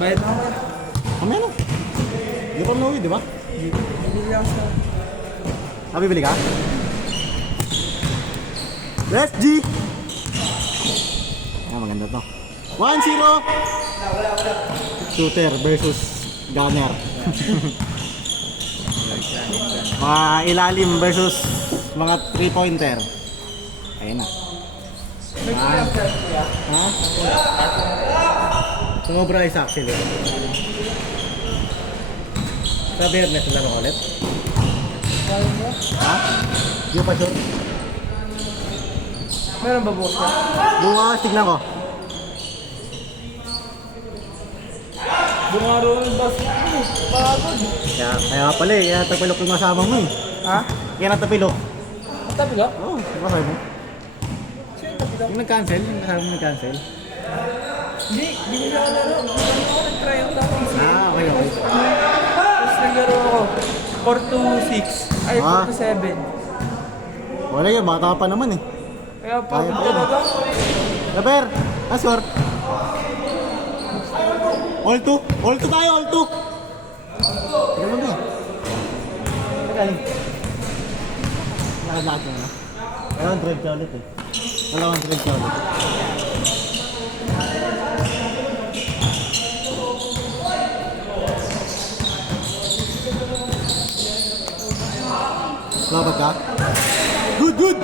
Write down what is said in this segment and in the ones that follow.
Bayad na ako. Mamaya na. Hindi ko nauwi, di ba? Bibili ako sa... Bibili ka? Let's G! Maganda to. 1-0! Shooter versus gunner. Mga ilalim versus mga 3-pointer. Ayun na. Ha? Sumobra is actually. Sa Biyernes na lang ulit. Ha? Di pa sure? Meron ba bukas ka? Bukas, tignan ko. Bumaro ng basket mo. Pagod. Kaya pala eh, kaya tapilok yung masama mo eh. Ha? Kaya natapilok. Ang tabi ka? Oo, masaya mo. Sino tabi ka? Yung nag-cancel, yung kasama mo nag-cancel. Hindi ko siya kalaro. Hindi ako nag-try out ako. Okay. Tapos naglaro ako. 4-6. Ay, 4-7. Wala yun, bata pa naman eh. Kaya Kaya pagod pa yun. talaga. Daper, score. All 2 tayo, all 2. Ganun ba? Magaling. Nakadlakas mo na. Dalawang drive ka ulit eh. Dalawang drive ka ulit. Labat ka? Good!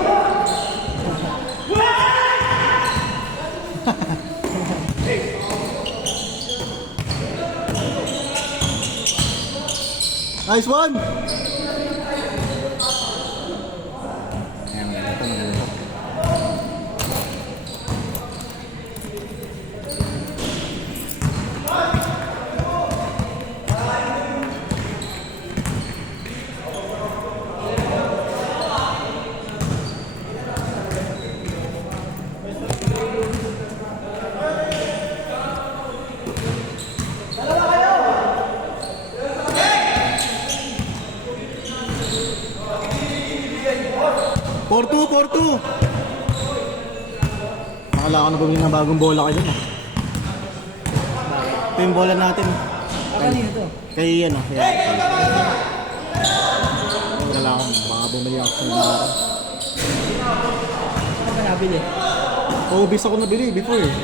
Nice one! Ayan, maganda. Porto! Nakala ko na bumili ng bagong bola kayo dyan. Ito yung bola natin. Kanino to? Kaya wala akong baka bumili ako sa mga. Ano ka nabili? Obis ako nabili before eh.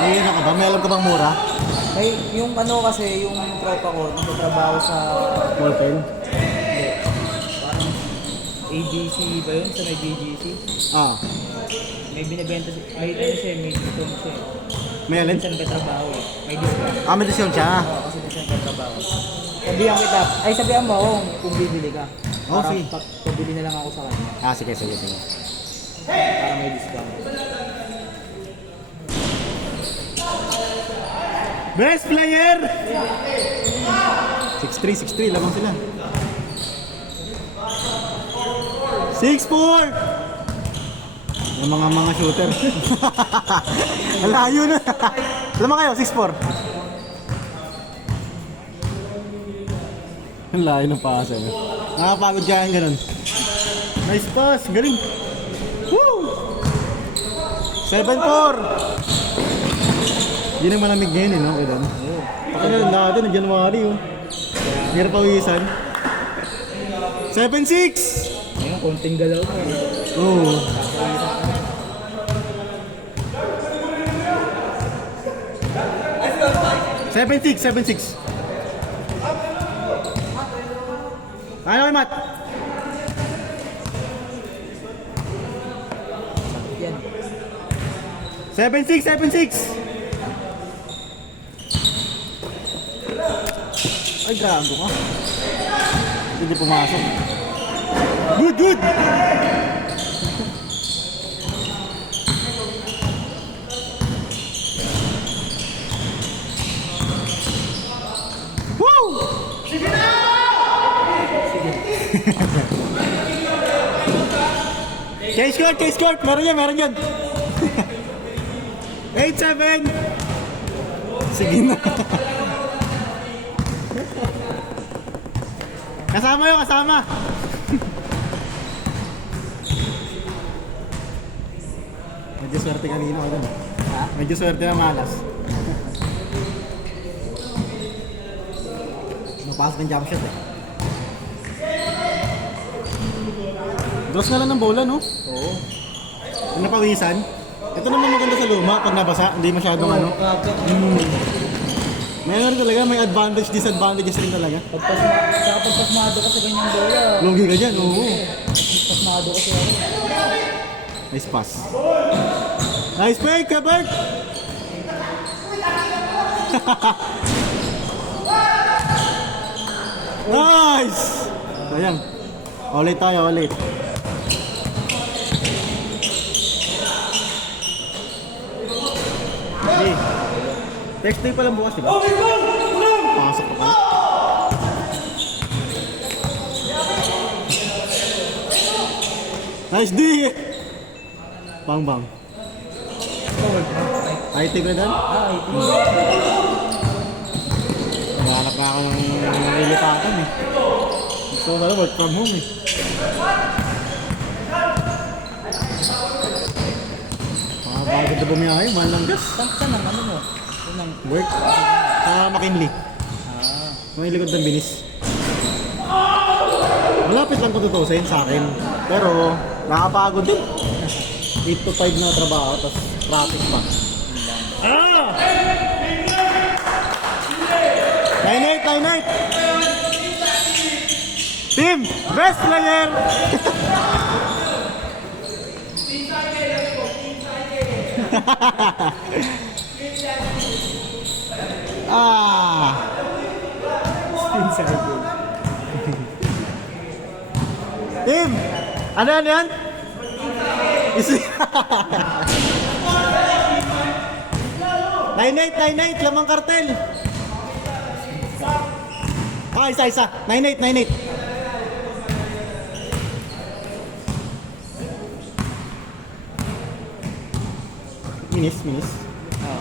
Kaya na ka ba? May alam ka bang mura? Ay, yung ano kasi, yung tropa ko, nagtatrabaho sa... Ballpen? Hindi. Parang AGC ba yun? Sa may GGC? Ah. May binibenta siya, may ano siya, may discount siya. May alin? Minsan ka trabaho eh. May discount. May discount siya. Oo, kasi minsan ka trabaho. Sabihan kita, ay sabihan mo kung bibili ka. Oh, sige. Pabili na lang ako sa kanya. Sige. Para may discount. Best player! 6-3, lamang sila. 6-4! Yung mga shooter. Ang layo na. Alam mo kayo, 6-4. Ang layo ng pasa niya. Nakapagod kaya yung ganun. Nice pass, galing. Woo! 7-4! Yun ang malamig ngayon eh, no? Kailan? Oo. Pakailan natin, ng January oh. Hirap pawisan. 7-6! Ngayon, konting galaw mo eh. Oo. Seven six. Ano kay Matt? Yan. 7-6. Ay, grabe ka. Hindi pumasok. Good! Woo! Sige na! K-score! Meron yan! 8-7! Sige na! Kasama! Medyo swerte kanina. Ha? Medyo swerte na malas. Pasok ng jump shot eh. Gross nga lang ng bola, no? Oo. Yung napawisan. Ito naman maganda sa luma pag nabasa, hindi masyadong ano. Kapit. Mayroon talaga, may advantage, disadvantages rin talaga. Saka pag pasmado ka sa ganyang bola. Lugi ka dyan, oo. Pasmado ka sa ano. Nice pass. Nice fake, Kabert! Nice! Sayang. Ulit tayo, ulit. Okay. Text day pa lang bukas, diba? Pasok pa pala. Nice D! Bang bang. IT ko doon? Ah, ito. Naghanap na ako ng nilipatan eh. Gusto ko na work from home eh. Pagod na bumiyahe, mahal ng gas. Saan ang ano mo? Saan ang... Work sa McKinley. Ah. May likod ng bilis. Malapit lang kung tutusin sa akin. Pero nakapagod din. 8 to 5 na trabaho, tapos traffic pa. Ah! 9-8! Team! Best player! Ah! Inside goal. Team! Ano yan? Isi... 9-8! Lamang kartel! Ah, isa! 9-8! Minis. Ah.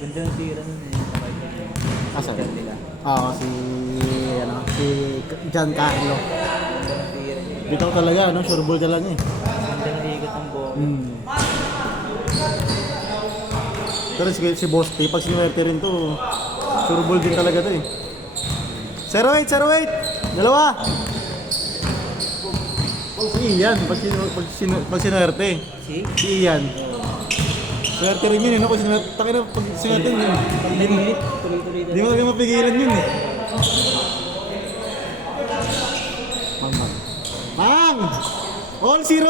Ganda ng tira nun eh. Asa? Nila. Oo, si Giancarlo. Ganda ng tira niya. Bitaw talaga, no? Sure ball ka lang eh. Ganda ng ligot ng buhok. Pero si Boss T, pag sinuwerte rin to, sure ball din talaga to eh. 0-8! Dalawa! Si Ian, pag sinuwerte. Si Ian. Swerte rin yun eh, no? Pag sinuwerte, pag sinuwerte yun. Pag-limit, tuloy-tuloy Hindi mo talaga mapigilan yun eh. Mang! All 0!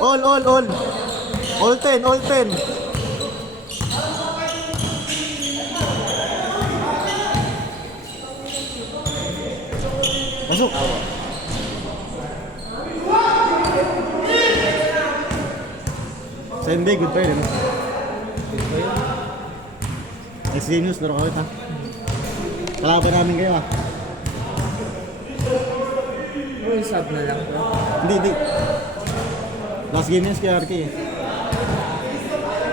All! All 10! Pasok! Sunday, good pa yun, ano? Next game news, laro kawit ha. Kalaban namin kayo ha. Oh, sub na lang bro. Hindi. Last game news kay RK eh.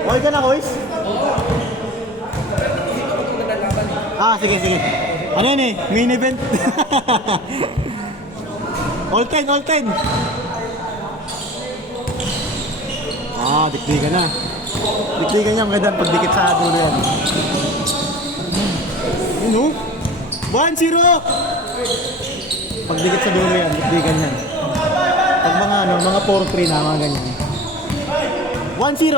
Okay ka na, boys? Ah, sige. Ano yun eh? Main event? All 10! Ah, dikdikan na. Dikdikan niya, magandang pagdikit sa dulo yan. Ano? 1-0! Pagdikit sa dulo yan, dikdikan yan. Pag mga 4-3 na, mga ganyan. 1-0!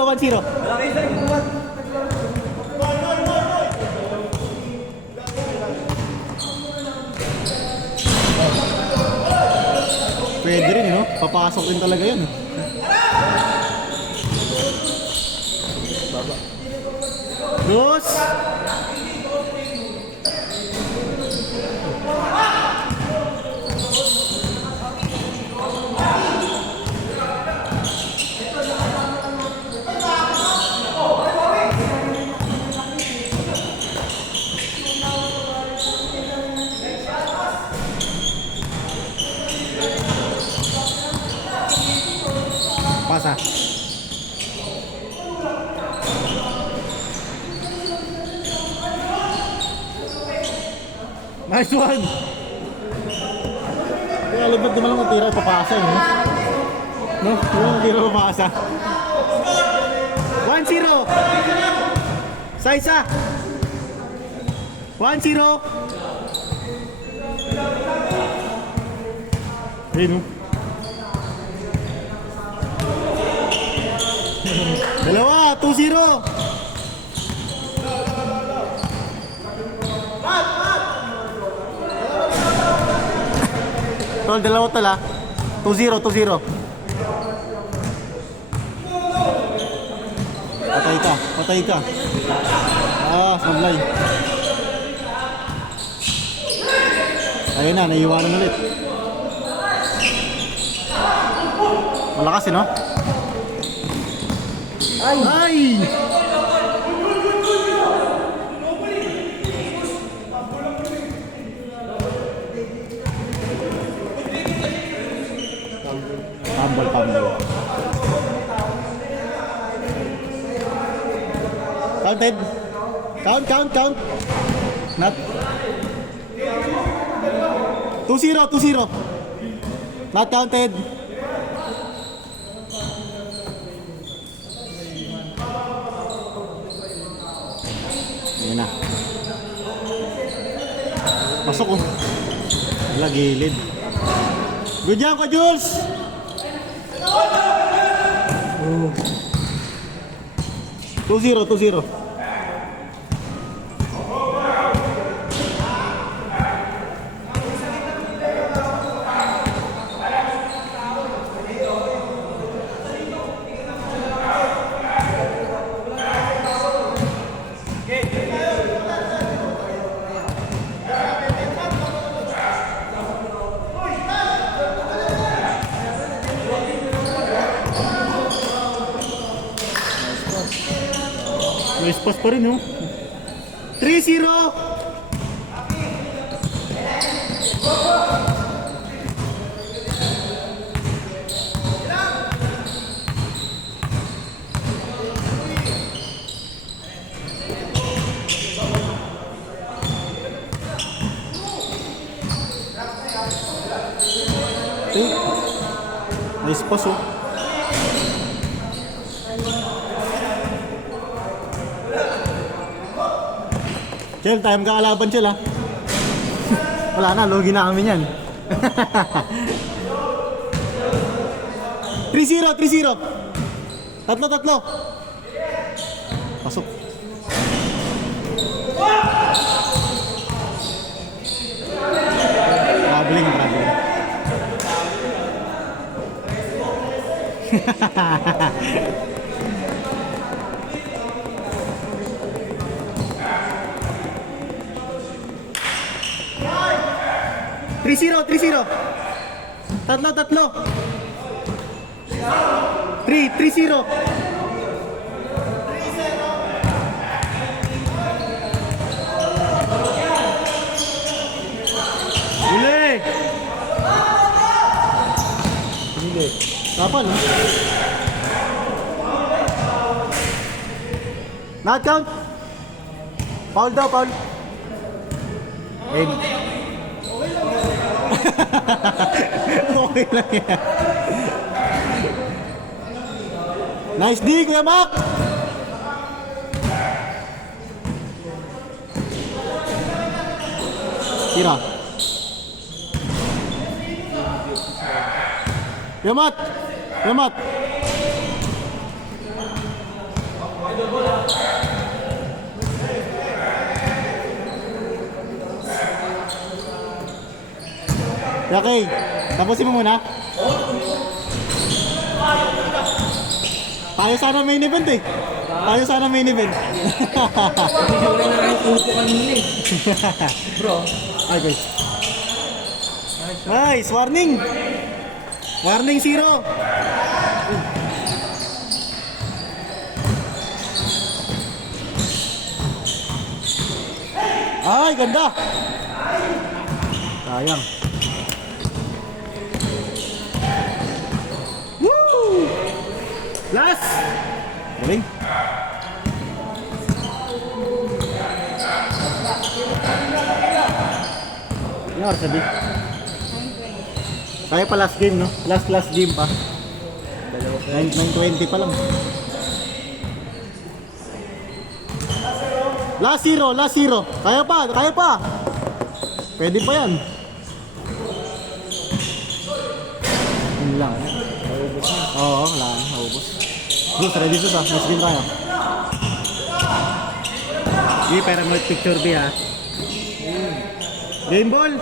Pwede rin, no? Papasok din talaga yun. Baba. Dos! Pasa. Nice one! Kaya libad naman lang ang tira, papasa no? No? Yung tira papasa. 1-0! 1-0. Sa isa. 1-0. Ayun, oh. Dalawa, 2-0. Tol, dalawa tala. 2-0, 2-0. Patay ka, patay ka. Ah, sablay. Ayun na, naiiwanan ulit. Malakas no? Ay! Ay! Tumble, tumble. Counted. Count. Not. 2-0. Not counted. Ayan na. Pasok oh. Wala, gilid. Good job ka, Jules! Oh. 2-0. May pass pa rin, no? 3-0! Nice pass, oh. Chel, time ka kalaban, Chel, ha? Wala na, logi na kami yan. 3-0. Tatlo. Pasok. Traveling. 3-0. Tatlo. 3-0. Huli. Kapan, ha? Not count. Foul daw. Okay lang yan. Nice D, Kuya Mac! Tira. Yamat! Okay, tapusin mo muna. Tayo sana main event eh. Wala na rin upo kanina eh. Bro. Okay. Nice, warning 0. Ay, ganda. Sayang. Woo! Last. Galing. Yan, sabi. Kaya pa last game, no? Last game pa. 9:20 pa lang. Last zero, last zero. Kaya pa, kaya pa. Pwede pa yan. Yun lang. Naubos na. Oo, wala na, naubos. Gus, ready sus ah. Next game tayo. Di, pero mo picture di ah. Game ball.